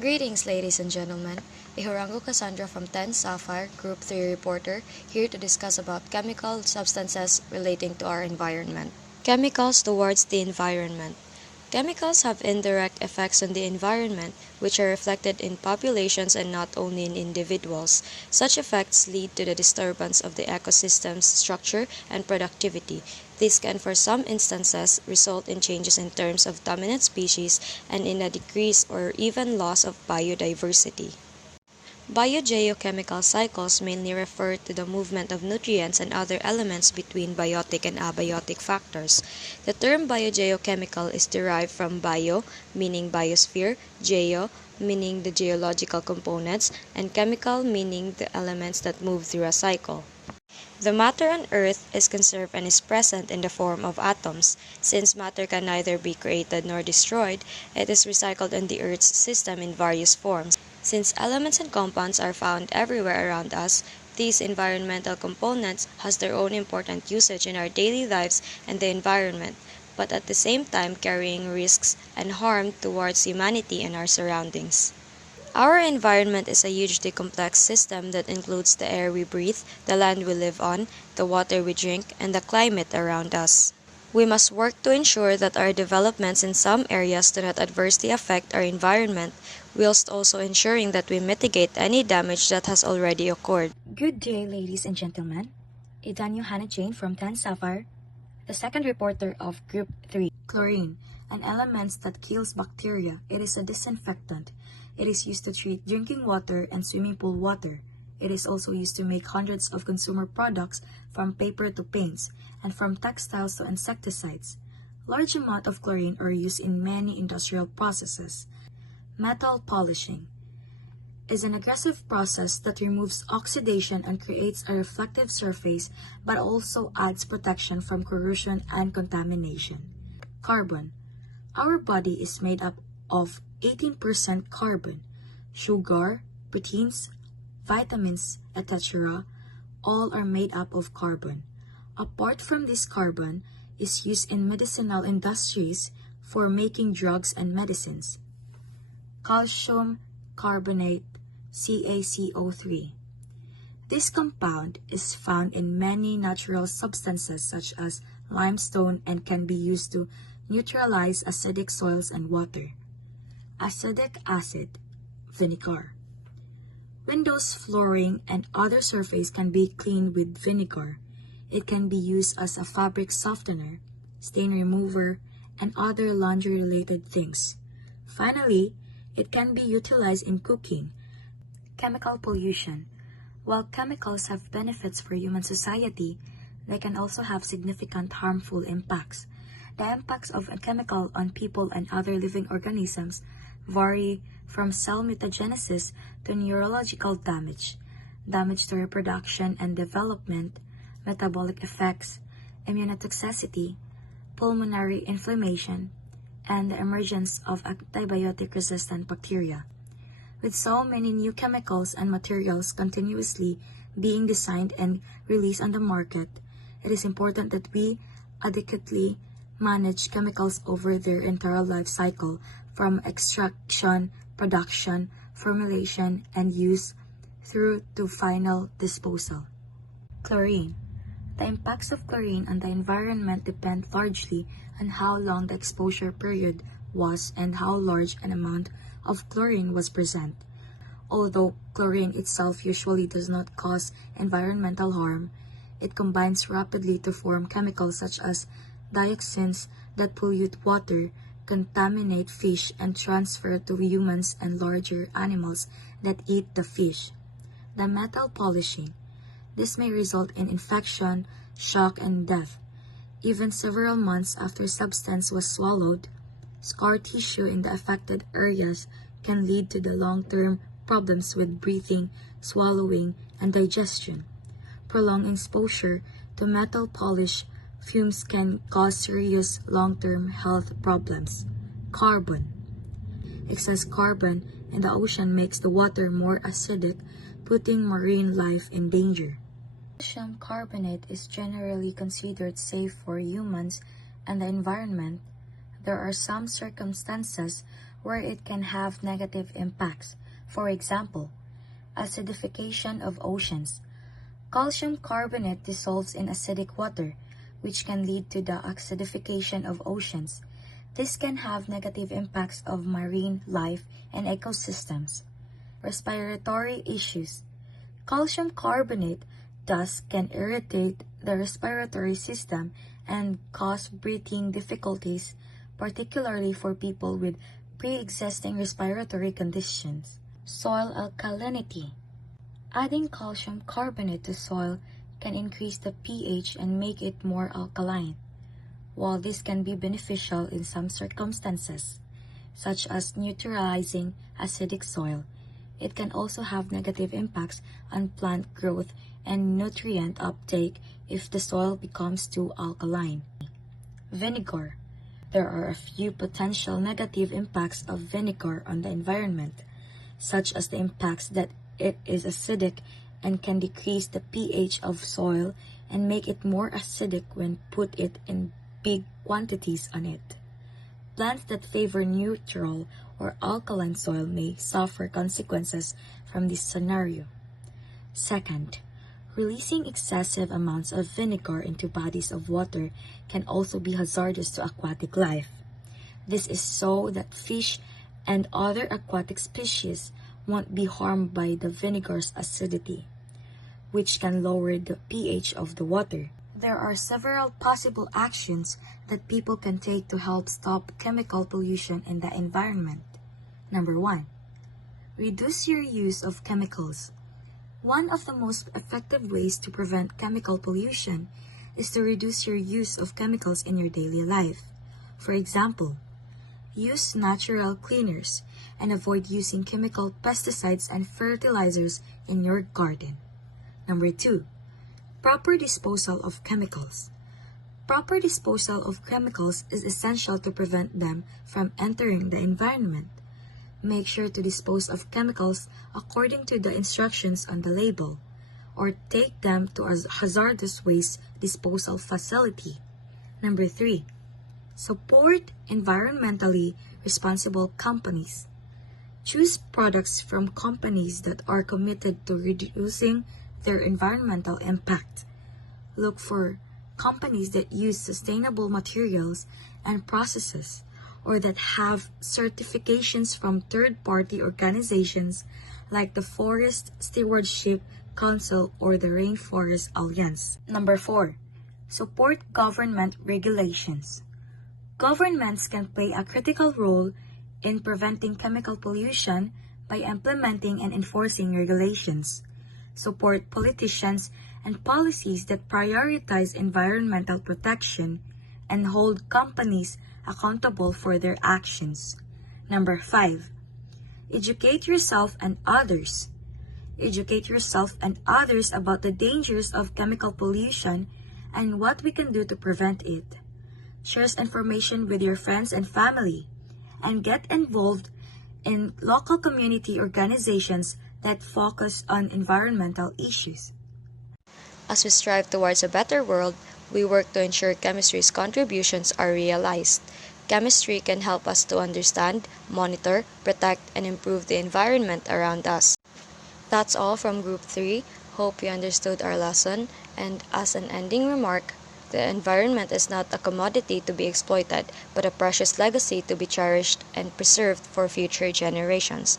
Greetings, ladies and gentlemen. Ihorango Cassandra from 10 Sapphire, Group 3 reporter, here to discuss about chemical substances relating to our environment. Chemicals towards the environment. Chemicals have indirect effects on the environment, which are reflected in populations and not only in individuals. Such effects lead to the disturbance of the ecosystem's structure and productivity. This can, for some instances, result in changes in terms of dominant species and in a decrease or even loss of biodiversity. Biogeochemical cycles mainly refer to the movement of nutrients and other elements between biotic and abiotic factors. The term biogeochemical is derived from bio, meaning biosphere, geo, meaning the geological components, and chemical, meaning the elements that move through a cycle. The matter on Earth is conserved and is present in the form of atoms. Since matter can neither be created nor destroyed, it is recycled in the Earth's system in various forms. Since elements and compounds are found everywhere around us, these environmental components has their own important usage in our daily lives and the environment, but at the same time carrying risks and harm towards humanity and our surroundings. Our environment is a hugely complex system that includes the air we breathe, the land we live on, the water we drink, and the climate around us. We must work to ensure that our developments in some areas do not adversely affect our environment, whilst also ensuring that we mitigate any damage that has already occurred. Good day, ladies and gentlemen. Idan Johanna Jane from 10 Sapphire, the second reporter of Group 3. Chlorine, an element that kills bacteria. It is a disinfectant. It is used to treat drinking water and swimming pool water. It is also used to make hundreds of consumer products, from paper to paints, and from textiles to insecticides. Large amounts of chlorine are used in many industrial processes. Metal polishing is an aggressive process that removes oxidation and creates a reflective surface, but also adds protection from corrosion and contamination. Carbon. Our body is made up of 18% carbon. Sugar, proteins, vitamins, etc. all are made up of carbon. Apart from this, carbon is used in medicinal industries for making drugs and medicines. Calcium carbonate, CaCO3. This compound is found in many natural substances such as limestone and can be used to neutralize acidic soils and water. Acetic acid, vinegar. Windows, flooring, and other surface can be cleaned with vinegar. It can be used as a fabric softener, stain remover, and other laundry-related things. Finally, it can be utilized in cooking. Chemical pollution. While chemicals have benefits for human society, they can also have significant harmful impacts. The impacts of a chemical on people and other living organisms vary from cell mutagenesis to neurological damage, damage to reproduction and development, metabolic effects, immunotoxicity, pulmonary inflammation, and the emergence of antibiotic-resistant bacteria. With so many new chemicals and materials continuously being designed and released on the market, it is important that we adequately manage chemicals over their entire life cycle, from extraction, production, formulation, and use through to final disposal. Chlorine. The impacts of chlorine on the environment depend largely on how long the exposure period was and how large an amount of chlorine was present. Although chlorine itself usually does not cause environmental harm, it combines rapidly to form chemicals such as dioxins that pollute water, contaminate fish, and transfer to humans and larger animals that eat the fish. The metal polishing. This may result in infection, shock, and death. Even several months after substance was swallowed, scar tissue in the affected areas can lead to the long-term problems with breathing, swallowing, and digestion. Prolonged exposure to metal polish fumes can cause serious long-term health problems. Carbon. Excess carbon in the ocean makes the water more acidic, putting marine life in danger. Calcium carbonate is generally considered safe for humans and the environment. There are some circumstances where it can have negative impacts. For example, acidification of oceans. Calcium carbonate dissolves in acidic water, which can lead to the acidification of oceans. This can have negative impacts of marine life and ecosystems. Respiratory issues. Calcium carbonate thus can irritate the respiratory system and cause breathing difficulties, particularly for people with pre-existing respiratory conditions. Soil alkalinity. Adding calcium carbonate to soil can increase the pH and make it more alkaline. While this can be beneficial in some circumstances, such as neutralizing acidic soil, it can also have negative impacts on plant growth and nutrient uptake if the soil becomes too alkaline. Vinegar. There are a few potential negative impacts of vinegar on the environment, such as the impacts that it is acidic and can decrease the pH of soil and make it more acidic when put it in big quantities on it. Plants that favor neutral or alkaline soil may suffer consequences from this scenario. Second, releasing excessive amounts of vinegar into bodies of water can also be hazardous to aquatic life. This is so that fish and other aquatic species won't be harmed by the vinegar's acidity, which can lower the pH of the water. There are several possible actions that people can take to help stop chemical pollution in the environment. Number 1. Reduce your use of chemicals. One of the most effective ways to prevent chemical pollution is to reduce your use of chemicals in your daily life. For example, use natural cleaners and avoid using chemical pesticides and fertilizers in your garden. Number 2. Proper disposal of chemicals. Proper disposal of chemicals is essential to prevent them from entering the environment. Make sure to dispose of chemicals according to the instructions on the label, or take them to a hazardous waste disposal facility. Number 3. Support environmentally responsible companies. Choose products from companies that are committed to reducing their environmental impact. Look for companies that use sustainable materials and processes, or that have certifications from third-party organizations like the Forest Stewardship Council or the Rainforest Alliance. Number 4. Support government regulations. Governments can play a critical role in preventing chemical pollution by implementing and enforcing regulations. Support politicians and policies that prioritize environmental protection and hold companies accountable for their actions. Number 5. Educate yourself and others. Educate yourself and others about the dangers of chemical pollution and what we can do to prevent it. Share information with your friends and family, and get involved in local community organizations that focus on environmental issues. As we strive towards a better world, we work to ensure chemistry's contributions are realized. Chemistry can help us to understand, monitor, protect, and improve the environment around us. That's all from Group 3. Hope you understood our lesson. And as an ending remark, the environment is not a commodity to be exploited, but a precious legacy to be cherished and preserved for future generations.